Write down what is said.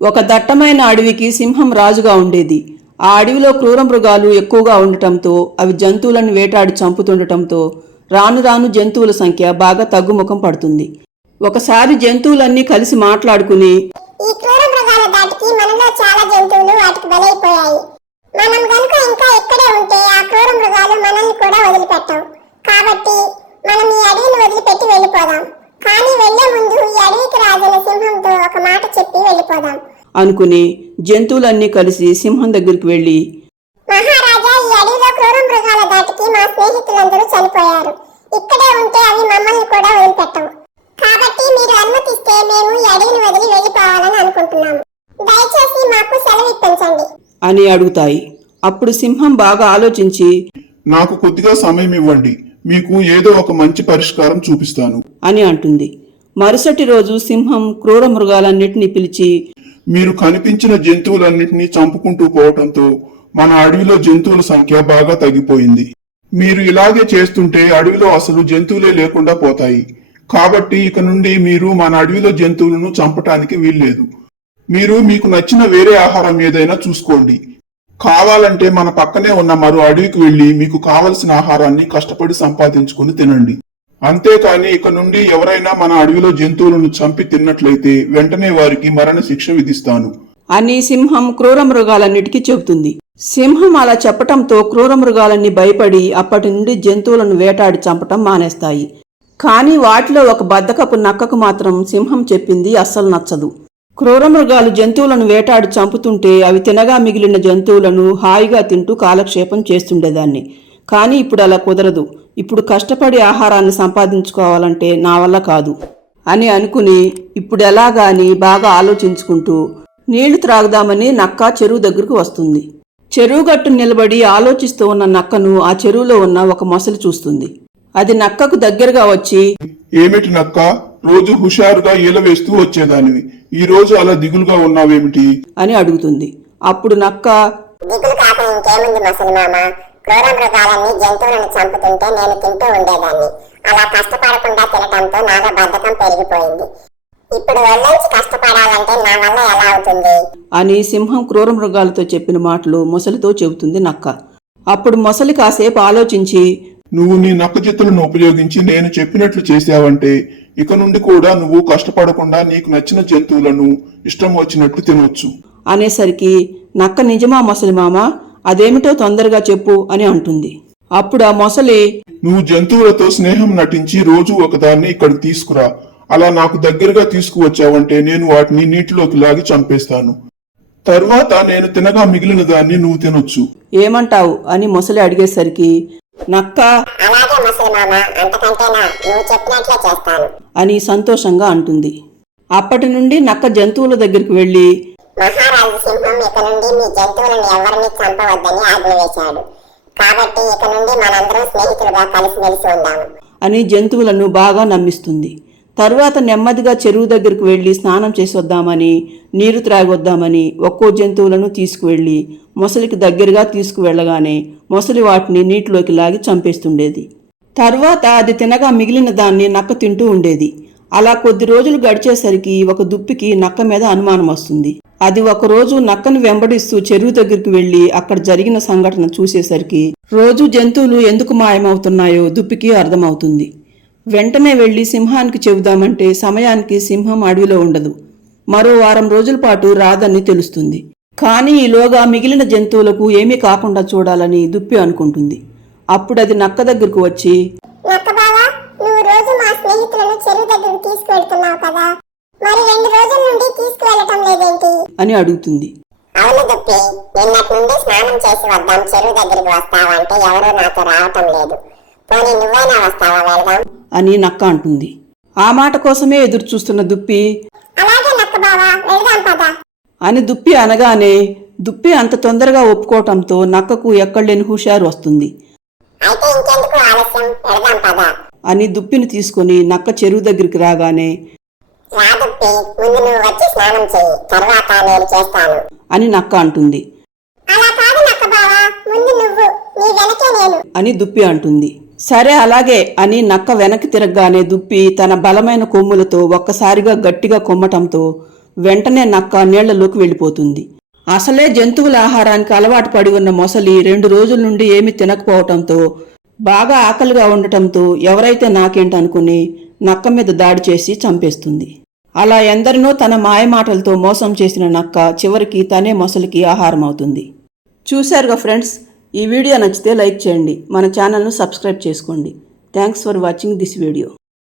ఒక దట్టమైన అడవికి సింహం రాజుగా ఉండేది. ఆ అడవిలో క్రూర మృగాలు ఎక్కువగా ఉండటంతో అవి జంతువులను వేటాడి చంపుతుండటంతో రాను రాను జంతువుల సంఖ్య బాగా తగ్గుముఖం పడుతుంది. ఒకసారి జంతువులన్నీ కలిసి మాట్లాడుకుని ఈ క్రూర మృగాల దాటికి మనలో చాలా జంతువులు వాటికి బలైపోయాయి. మనం గనుక ఇంకా ఇక్కడే ఉంటే ఆ క్రూర మృగాలు మనల్ని కూడా వదిలిపెట్టవు. కాబట్టి మనం ఈ అడవిని వదిలిపెట్టి వెళ్ళిపోదాం. కానీ వెళ్ళే ముందు ఈ అడవికి రాజైన సింహంతో ఒక మాట చెప్పి వెళ్ళిపోదాం. అనుకుని జంతువులన్నీ కలిసి సింహం దగ్గరికి వెళ్ళి మహారాజా ఈ అడవిలో క్రూర మృగాల దాటికి మా స్నేహితులందరూ చనిపోయారు. ఇక్కడే ఉంటే అవి మమ్మల్ని కూడా వదిలిపెట్టవు. కాబట్టి మీరు అనుమతిస్తే మేము ఈ అడవిని వదిలి వెళ్ళిపోవాలని అనుకుంటున్నాము. దయచేసి మాకు సెలవు ఇప్పించండి. అని అడుగుతాయి. అప్పుడు సింహం బాగా ఆలోచించి నాకు కొద్దిగా సమయం ఇవ్వండి. మీకు ఏదో ఒక మంచి పరిష్కారం చూపిస్తాను. అని అంటుంది. మరుసటి రోజు సింహం క్రూర మృగాలన్నిటినీ పిలిచి మీరు కనిపించిన జంతువులన్నింటినీ చంపుకుంటూ పోవటంతో మన అడవిలో జంతువుల సంఖ్య బాగా తగ్గిపోయింది. మీరు ఇలాగే చేస్తుంటే అడవిలో అసలు జంతువులే లేకుండా పోతాయి. కాబట్టి ఇక నుండి మీరు మన అడవిలో జంతువులను చంపటానికి వీల్లేదు. మీరు మీకు నచ్చిన వేరే ఆహారం ఏదైనా చూసుకోండి. కావాలంటే మన పక్కనే ఉన్న మరో అడవికి వెళ్ళి మీకు కావలసిన ఆహారాన్ని కష్టపడి సంపాదించుకుని తినండి. అంతేకాని ఇక నుండి ఎవరైనా మన అడవిలో జంతువులను చంపి తిన్నట్లయితే వెంటనే వారికి మరణ శిక్ష విధిస్తాను. అని సింహం క్రూర మృగాలన్నిటికీ చెబుతుంది. సింహం అలా చెప్పటంతో క్రూర మృగాలన్నీ భయపడి అప్పటి నుండి జంతువులను వేటాడి చంపటం మానేస్తాయి. కానీ వాటిలో ఒక బద్దకపు నక్కకు మాత్రం సింహం చెప్పింది అస్సలు నచ్చదు. క్రూర మృగాలు జంతువులను వేటాడి చంపుతుంటే అవి తినగా మిగిలిన జంతువులను హాయిగా తింటూ కాలక్షేపం చేస్తుండేదాన్ని. కానీ ఇప్పుడు అలా కుదరదు. ఇప్పుడు కష్టపడి ఆహారాన్ని సంపాదించుకోవాలంటే నా వల్ల కాదు. అని అనుకుని ఇప్పుడు ఎలాగా అని బాగా ఆలోచించుకుంటూ నీళ్ళు త్రాగుదామని నక్క చెరువు దగ్గరకు వస్తుంది. చెరువు గట్టు నిలబడి ఆలోచిస్తూ ఉన్న నక్కను ఆ చెరువులో ఉన్న ఒక మొసలి చూస్తుంది. అది నక్కకు దగ్గరగా వచ్చి ఏమిటి నక్క? రోజు హుషారుగా ఈల వేస్తూ వచ్చేదానివి. ఈ రోజు అలా దిగులుగా ఉన్నావేమిటి? అని అడుగుతుంది. అప్పుడు నక్క దిగులు కాక ఇంకేముంది మసలి మామ? క్రూర మృగాలన్నీ జంతువులను చంపుతుంటే నేను తింటూ ఉండేదాన్ని. అలా కష్టపడకుండా తినటంతో నాలో బద్ధకం పెరిగిపోయింది. ఇప్పుడు ఒళ్ళొంచి కష్టపడాలంటే నా వల్ల ఎలా అవుతుంది? అని సింహం క్రూర మృగాలతో చెప్పిన మాటలు మొసలితో చెబుతుంది నక్క. అప్పుడు మొసలి కాసేపు ఆలోచించి నువ్వు నీ నక్క చిత్తులను ఉపయోగించి నేను చెప్పినట్లు చేసావంటే ఇక నుండి కూడా నువ్వు కష్టపడకుండా నీకు నచ్చిన జంతువులను ఇష్టం వచ్చినట్లు తినొచ్చు. అనేసరికి నక్క నిజమా మొసలి మామ? అదేమిటో తొందరగా చెప్పు అని అంటుంది. అప్పుడు ఆ మొసలి నువ్వు జంతువులతో స్నేహం నటించి రోజు ఒకదాన్ని ఇక్కడికి తీసుకురా. అలా నాకు దగ్గరగా తీసుకువచ్చావంటే నేను వాటిని నీటిలోకి లాగి చంపేస్తాను. తర్వాత నేను తినగా మిగిలిన దాన్ని నువ్వు తినొచ్చు. ఏమంటావు? అని మొసలి అడిగేసరికి నక్క. అని సంతోషంగా అంటుంది. అప్పటి నుండి నక్క జంతువుల దగ్గరికి వెళ్ళి మహారాజు సింహం ఇక నుండి మీ జంతువులను ఎవరిని చంపవద్దని ఆజ్ఞ వేశాడు. కాబట్టి ఇక నుండి మనందరం స్నేహితులుగా కలిసిమెలిసి ఉందాము. అని జంతువులను బాగా నమ్మిస్తుంది. తరువాత నెమ్మదిగా చెరువు దగ్గరకు వెళ్ళి స్నానం చేసి వద్దామని నీరు త్రాగొద్దామని ఒక్కో జంతువులను తీసుకువెళ్ళి మొసలికి దగ్గరగా తీసుకువెళ్ళగానే మొసలి వాటిని నీటిలోకి లాగి చంపేస్తుండేది. తరువాత అది తినగా మిగిలిన దాన్ని నక్క తింటూ ఉండేది. అలా కొద్ది రోజులు గడిచేసరికి ఒక దుప్పికి నక్క మీద అనుమానం వస్తుంది. అది ఒకరోజు నక్కను వెంబడిస్తూ చెరువు దగ్గరికి వెళ్ళి అక్కడ జరిగిన సంఘటన చూసేసరికి రోజు జంతువులు ఎందుకు మాయమవుతున్నాయో దుప్పికి అర్థమవుతుంది. వెంటనే వెళ్ళి సింహానికి చెబుదామంటే సమయానికి సింహం అడవిలో ఉండదు. మరో వారం రోజుల పాటు రాదని తెలుస్తుంది. కానీ ఈలోగా మిగిలిన జంతువులకు ఏమీ కాకుండా చూడాలని దుప్పి అనుకుంటుంది. అప్పుడు అది నక్క దగ్గరకు వచ్చి నక్క బావా నువ్వు రోజు మా స్నేహితులను చెరువు దగ్గరికి తీసుకువెళ్తున్నావు కదా. మరి రెండు రోజుల నుండి తీసుకువెళ్ళటం లేదేంటి? అని అడుగుతుంది. అవును దుప్పి నిన్నటి నుండి స్నానం చేసి వద్దాం చెరువు దగ్గరికి వస్తావా అంటే ఎవరూ నాతో రావటం లేదు. పోనీ నువ్వైనా వస్తావా వెళ్దాం? అని నక్క అంటుంది. ఆ మాట కోసమే ఎదురు చూస్తున్న దుప్పి అలాగే నక్క బావా వెళ్దాం పద. అని దుప్పి అనగానే దుప్పి అంత తొందరగా ఒప్పుకోవటంతో నక్కకు ఎక్కడలేని హుషారు వస్తుంది. అయితే ఇంకెందుకు ఆలస్యం? వెళ్దాం పద. అని దుప్పిని తీసుకొని నక్క చెరువు దగ్గరికి రాగానే అని నక్క అంటుంది. అని దుప్పి అంటుంది. సరే అలాగే అని నక్క వెనక్కి తిరగగానే దుప్పి తన బలమైన కొమ్ములతో ఒక్కసారిగా గట్టిగా కొమ్మటంతో వెంటనే నక్క నీళ్ళలోకి వెళ్ళిపోతుంది. అసలే జంతువుల ఆహారానికి అలవాటు పడి ఉన్న మొసలి రెండు రోజుల నుండి ఏమీ తినకపోవటంతో బాగా ఆకలిగా ఉండటంతో ఎవరైతే నాకేంటనుకుని నక్క మీద దాడి చేసి చంపేస్తుంది. అలా ఎందరినో తన మాయమాటలతో మోసం చేసిన నక్క చివరికి తనే మొసలికి ఆహారం అవుతుంది చూశారుగా ఫ్రెండ్స్ ఈ వీడియో నచ్చితే లైక్ చేయండి మన ఛానల్ను సబ్స్క్రైబ్ చేసుకోండి. Thanks for watching this video.